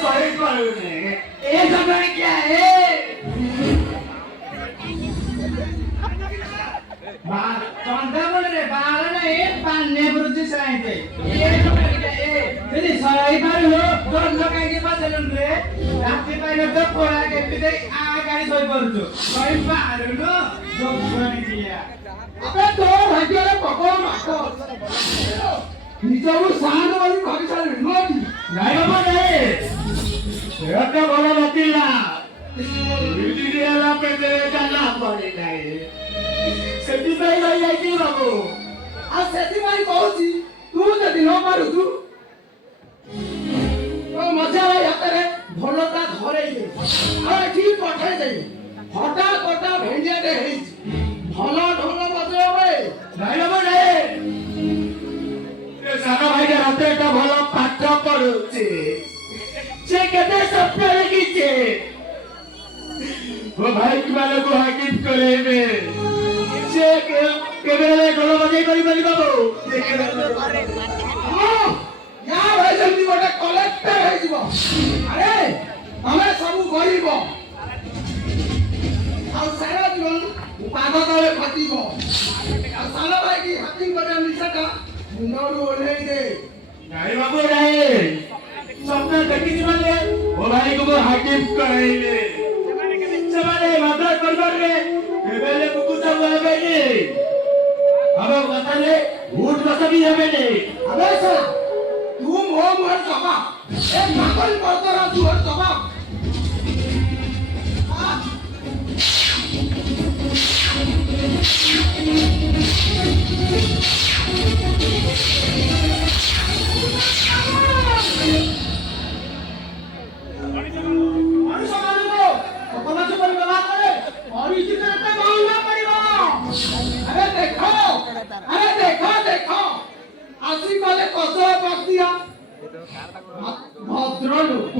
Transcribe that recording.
सही करूंगी ये सब क्या है चंदा बोल रे बाल ना ये पाने बुद्धि साइंटे ये सब क्या है यदि सही बार हो तो लोग के पास चलन रे रात्रि पाइले तो पोरा के पिते आ गाड़ी सही पड़छु सही बार नो जो सुनी दिया अबे तो भाग्य रे पको माको ନିଜକୁ ସାହାଯ୍ୟ କରି କରିସାରିବି ନୁହଁ ନାଇଁ ବାବା ନାଇଁ ଏତେ ଭଲ ନଥିଲା ଦିଦି ହେଲା ପେଟରେ ଚାଲା ପଡି ନାହିଁ ସେଥିପାଇଁ ରହିଯାଇଛି ବାବୁ ଆଉ ସେଥିପାଇଁ କହୁଛି ତୁ ଯଦି ନ ପାରୁଛୁ ମଜା ଭାଇ ହାତରେ ଭଲଟା ଧରେଇ ଦେ ଆଉ ଏଠି ପଠେଇ ଦେ ହଟା କଟା ଭେଣ୍ଡିଆଟେ ହେଇଛି ଭଲ ଢୋଲ ବଜେଇବ ନାଇଁ ବାବା ନାଇଁ सारा भाई के हाथ एक भलो पाठ पढुचे से केते स्वप्न लिखिचे वो भाई की वाले को हाकिम करेबे से केबेले ढोल बजाई परि बाबू हां या भाई जल्दी गोटे कलेक्टर हे जीवो अरे हमें सब गरीब आ सारा जीवन पागल तले खटिबो आ सारा भाई की हाकिम करे निशाटा मुंडरू ओढ़ेई दे नहीं बाबू नहीं सपना देखी माने ओ भाई को हाकिम कराइले समाने मात्रा करबर रे एबेले कुकु सब हेबे नी अब बताले भूत बसबी हेबे नी अबे साला तू मो मोर सभा ए माकल करतरा तू हर सभा आसी कले कसो पक दिया भद्र लोक